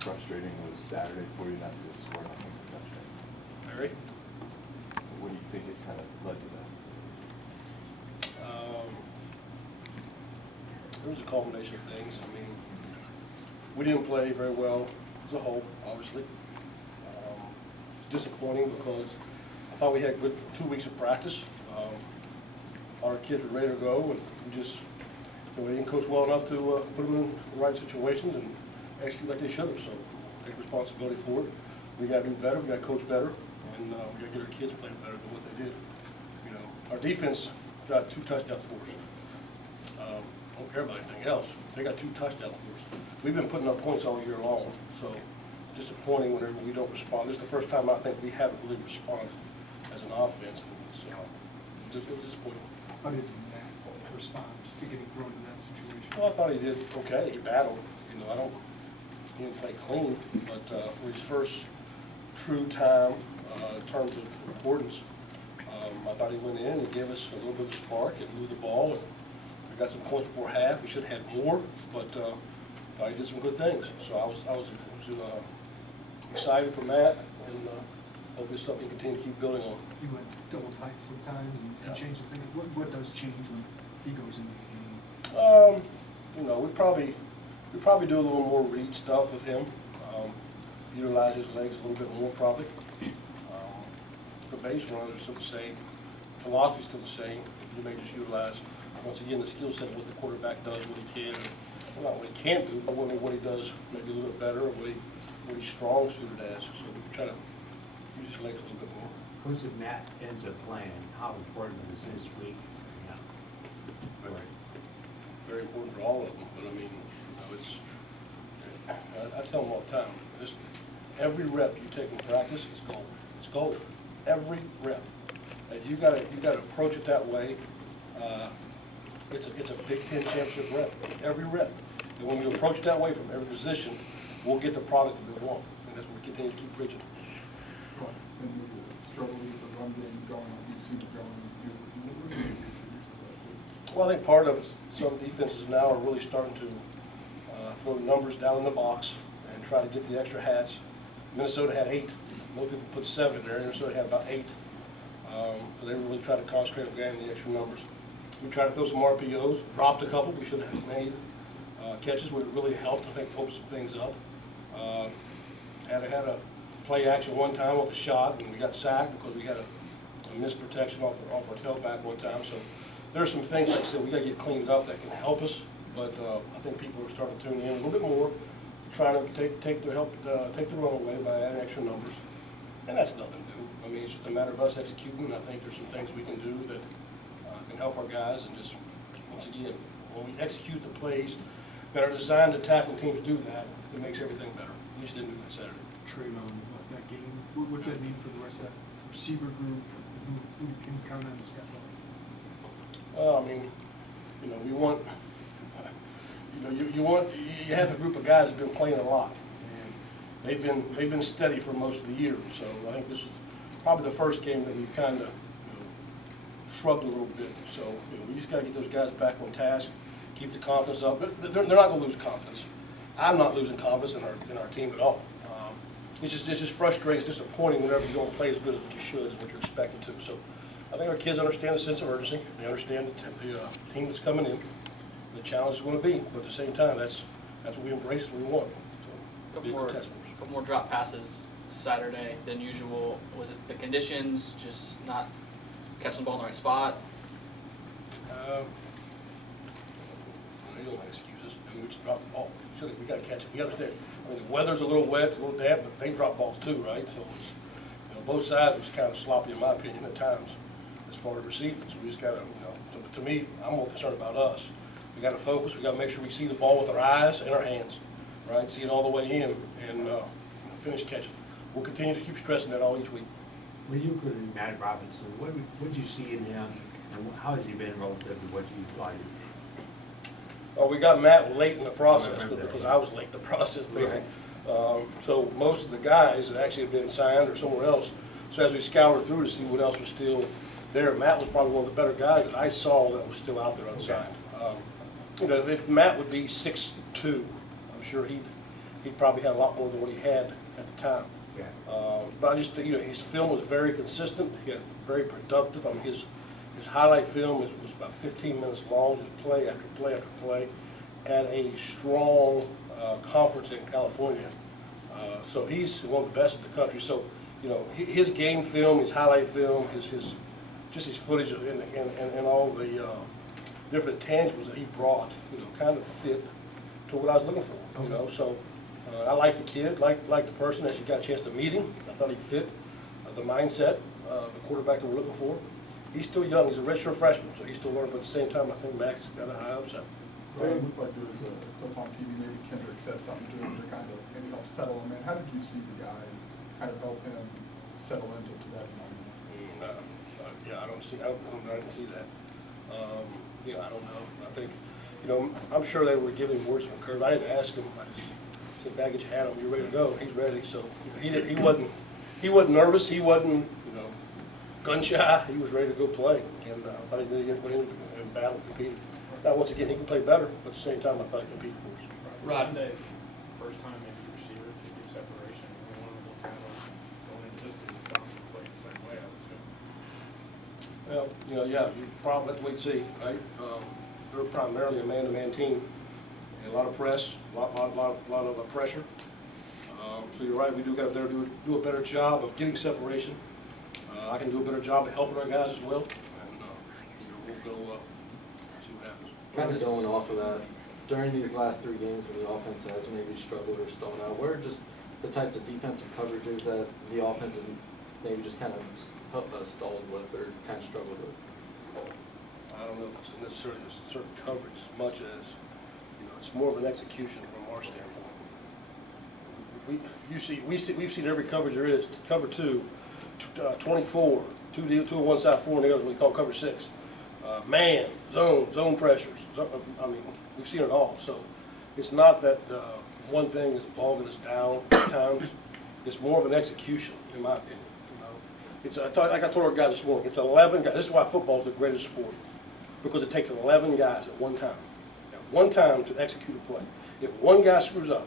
frustrating was Saturday for you not to score nothing for touchdown? Very. What do you think it kind of led to that? There was a culmination of things. I mean, we didn't play very well as a whole, obviously. It's disappointing because I thought we had good 2 weeks of practice. Our kids were ready to go, and we didn't coach well enough to put them in the right situations and execute like they should have. So take responsibility for it. We got to do better. We got to coach better, and we got to get our kids playing better than what they did. You know, our defense got 2 touchdowns for us. I don't care about anything else. They got 2 touchdowns for us. We've been putting up points all year long, so disappointing whenever we don't respond. This is the first time I think we haven't really responded as an offense. So it was disappointing. How did Matt respond to getting thrown in that situation? Well, I thought he did okay. He battled. You know, he didn't play clean, but for his first true time in terms of importance, I thought he went in and gave us a little bit of spark and moved the ball. And we got some points before half. We should have had more, but thought he did some good things. So I was excited for Matt, and hopefully it's something we continue to keep building on. You went double tight sometimes and Yeah. changed the thing. What does change when he goes into the game? You know, we probably do a little more read stuff with him. Utilize his legs a little bit more probably. The base runners are still the same. Philosophy's still the same. You may just utilize, once again, the skill set of what the quarterback does, what he can, well, not what he can't do, but what he does maybe a little bit better, or what he's strong suited as. So we try to use his legs a little bit more. Coach, if Matt ends up playing, how important is this week? Yeah. Very important for all of them, but I mean, you know, I tell them all the time, every rep you take in practice is gold. It's gold. Every rep. And you gotta approach it that way. It's a Big Ten championship rep. Every rep. And when you approach it that way from every position, we'll get the product that we want. And that's what we continue to keep preaching. Right, and you struggle with the run game going, you've seen it going, Well, I think part of it, some defenses now are really starting to throw numbers down in the box and try to get the extra hats. Minnesota had 8. Most people put 7 in there. Minnesota had about 8. So they really try to concentrate on getting the extra numbers. We tried to throw some RPOs, dropped a couple. We should have made catches would have really helped, I think, open some things up. Had a play action one time with a shot, and we got sacked because we had a missed protection off our tailback one time. So there's some things, like I said, we got to get cleaned up that can help us. But I think people are starting to tune in a little bit more, trying to take the run away by adding extra numbers. And that's nothing new. I mean, it's just a matter of us executing. And I think there's some things we can do that can help our guys. And just, once again, when we execute the plays that are designed to tackle teams do that, it makes everything better. We just didn't do that Saturday. Trayvon, that game, what's that mean for the rest of that receiver group? Who can count on to step up? Well, I mean, you know, we want, you have a group of guys that've been playing a lot. And they've been steady for most of the year. So I think this is probably the first game that we've kind of shrugged a little bit. So we just got to get those guys back on task, keep the confidence up. But they're not going to lose confidence. I'm not losing confidence in our team at all. It's just frustrating, it's disappointing whenever you don't play as good as what you should and what you're expected to. So I think our kids understand the sense of urgency. They understand the team that's coming in, the challenge is going to be. But at the same time, that's what we embrace and we want. So be a good test for us. Couple more drop passes Saturday than usual. Was it the conditions, just not catching the ball in the right spot? You don't like excuses. I mean, we just dropped the ball. We got to catch it. We understand. I mean, the weather's a little wet, it's a little damp, but they drop balls too, right? So it's, both sides was kind of sloppy, in my opinion, at times, as far as receiving. So we just got to, to me, I'm more concerned about us. We got to focus. We got to make sure we see the ball with our eyes and our hands, right? See it all the way in and finish catching. We'll continue to keep stressing that all each week. When you put in Matt Robinson, what did you see in him, and how has he been relative to what you thought he would be? Well, we got Matt late in the process I remember that, because yeah. I was late in the process, basically. Right. So most of the guys that actually have been signed or somewhere else, so as we scoured through to see what else was still there, Matt was probably one of the better guys that I saw that was still out there unsigned. If Matt would be 6'2", I'm sure he'd he probably had a lot more than what he had at the time. Yeah. But I just think, his film was very consistent, he had very productive. I mean, his highlight film was about 15 minutes long, just play after play after play, at a strong conference in California. So he's one of the best in the country. So, his game film, his highlight film, just his footage and all the different tangibles that he brought, kind of fit to what I was looking for, So I like the kid, like the person, as you got a chance to meet him. I thought he fit the mindset, the quarterback that we're looking for. He's still young, he's a redshirt freshman, so he's still learning, but at the same time, I think Max got a high upside. Well, it looked like there was a clip on TV, maybe Kendrick said something to him to kind of maybe help settle him in. How did you see the guys kind of help him settle into that environment? Yeah, I didn't see that. I don't know. I think, I'm sure they were giving words of encouragement. I didn't ask him. I just said, baggage had him, you're ready to go. He's ready. So he wasn't nervous. He wasn't, gun shy. He was ready to go play. And I thought he did went in battle, competed. Now, once again, he can play better, but at the same time, I thought he competed for us. Rod, first time maybe receiver to do separation, one of them kind of going into this, because Johnson played the same way, I would assume. Well, yeah, you probably have to wait and see, right? They're primarily a man-to-man team, and a lot of press, a lot of pressure. So you're right, we do got to do a better job of getting separation. I can do a better job of helping our guys as well, and we'll go see what happens. Kind of going off of that, during these last 3 games when the offense has maybe struggled or stalled out, what are just the types of defensive coverages that the offense has maybe just kind of stalled with or kind of struggled with? I don't know if it's necessarily a certain coverage as much as, it's more of an execution from our standpoint. We've seen every coverage there is. Cover 2, 24, two on one side, 4 on the other, we call cover 6. Man, zone pressures. I mean, we've seen it all. So it's not that one thing is bogging us down at times. It's more of an execution, in my opinion. Like I told our guys this morning, it's 11 guys. This is why football is the greatest sport, because it takes 11 guys at one time. At one time to execute a play. If one guy screws up,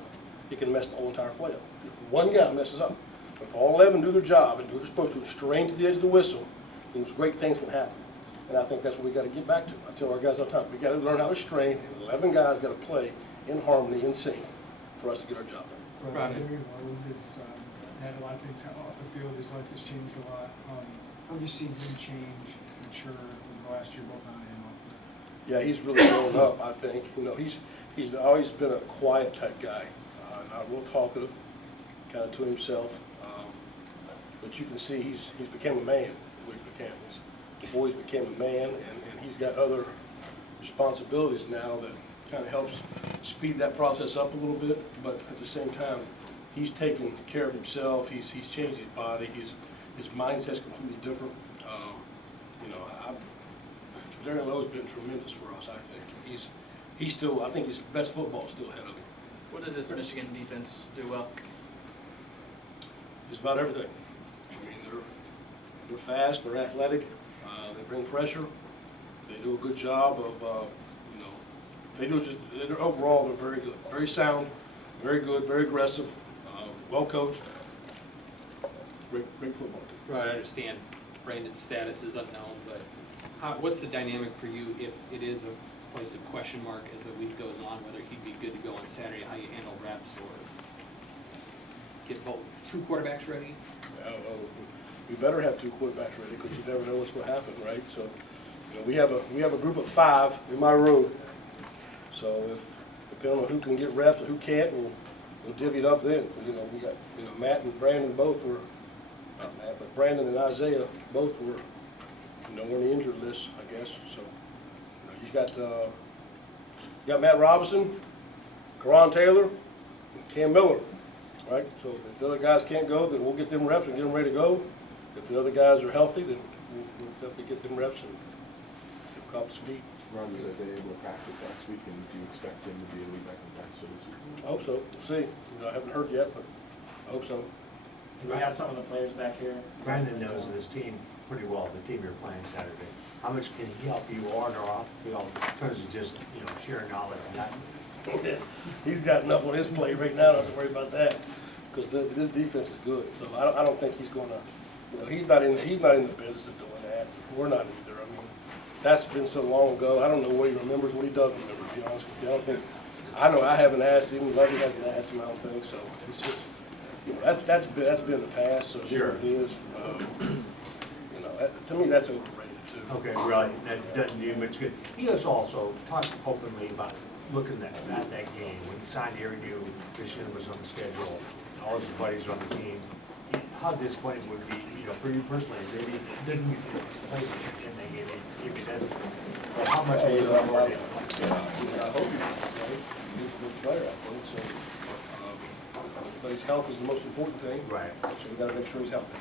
it can mess the whole entire play up. If one guy messes up, if all 11 do their job and do what they're supposed to, strain to the edge of the whistle, then great things can happen. And I think that's what we got to get back to. I tell our guys all the time, we got to learn how to strain, and 11 guys got to play in harmony, in sync, for us to get our job done. Right. Darian Warwood has had a lot of things off the field. His life has changed a lot. How have you seen him change, mature over the last year, both on and off? Yeah, he's really grown up, I think. He's always been a quiet type guy, not real talkative, kind of to himself. But you can see he's become a man. The boys became a man, and he's got other responsibilities now that kind of helps speed that process up a little bit. But at the same time, he's taking care of himself. He's changed his body. His mindset's completely different. Darian Lowe's been tremendous for us. I think he's still. I think his best football still ahead of him. What does this Michigan defense do well? Just about everything. I mean, they're fast. They're athletic. They bring pressure. They do a good job of. Overall, they're very good, very sound, very good, very aggressive, well coached. Great football team. Right, I understand Brandon's status is unknown, but what's the dynamic for you if it is a place of question mark as the week goes on, whether he'd be good to go on Saturday, how you handle reps or get both 2 quarterbacks ready? We better have 2 quarterbacks ready because you never know what's going to happen, right? So, we have a group of 5 in my room. So depending on who can get reps and who can't, we'll divvy it up then. We got Matt and Brandon both were not Matt, but Brandon and Isaiah both were we're on the injured list, I guess. So you got Matt Robinson, Karan Taylor, and Cam Miller, right? So if the other guys can't go, then we'll get them reps and get them ready to go. If the other guys are healthy, then we'll definitely get them reps and get them up to speed. Ron, was Isaiah able to practice last week, and do you expect him to be able to be back in practice this week? I hope so. We'll see. I haven't heard yet, but I hope so. Do we have some of the players back here? Brandon knows this team pretty well, the team you're playing Saturday. How much can he help you on or off the field in terms of just, sharing knowledge and that? He's got enough on his plate right now, not to worry about that, because this defense is good. So I don't think he's gonna, he's not in the business of doing that. We're not either. I mean, that's been so long ago. I don't know what he remembers, what he doesn't remember, to be honest with you. I don't think, I know I haven't asked him, Lovey hasn't asked him, I don't think, so it's just, that's been the past, so it is Sure. what it is. To me, that's overrated too. Okay, really, that doesn't do much good. He has also talked openly about looking at that game, when he signed the interview, Michigan was on the schedule, all his buddies were on the team. How disappointing would it be, for you personally, maybe didn't get this place in the game, if he doesn't, but how much are you going to work in? I hope he's a good player, I think, so. But his health is the most important thing. Right. So we gotta make sure he's healthy.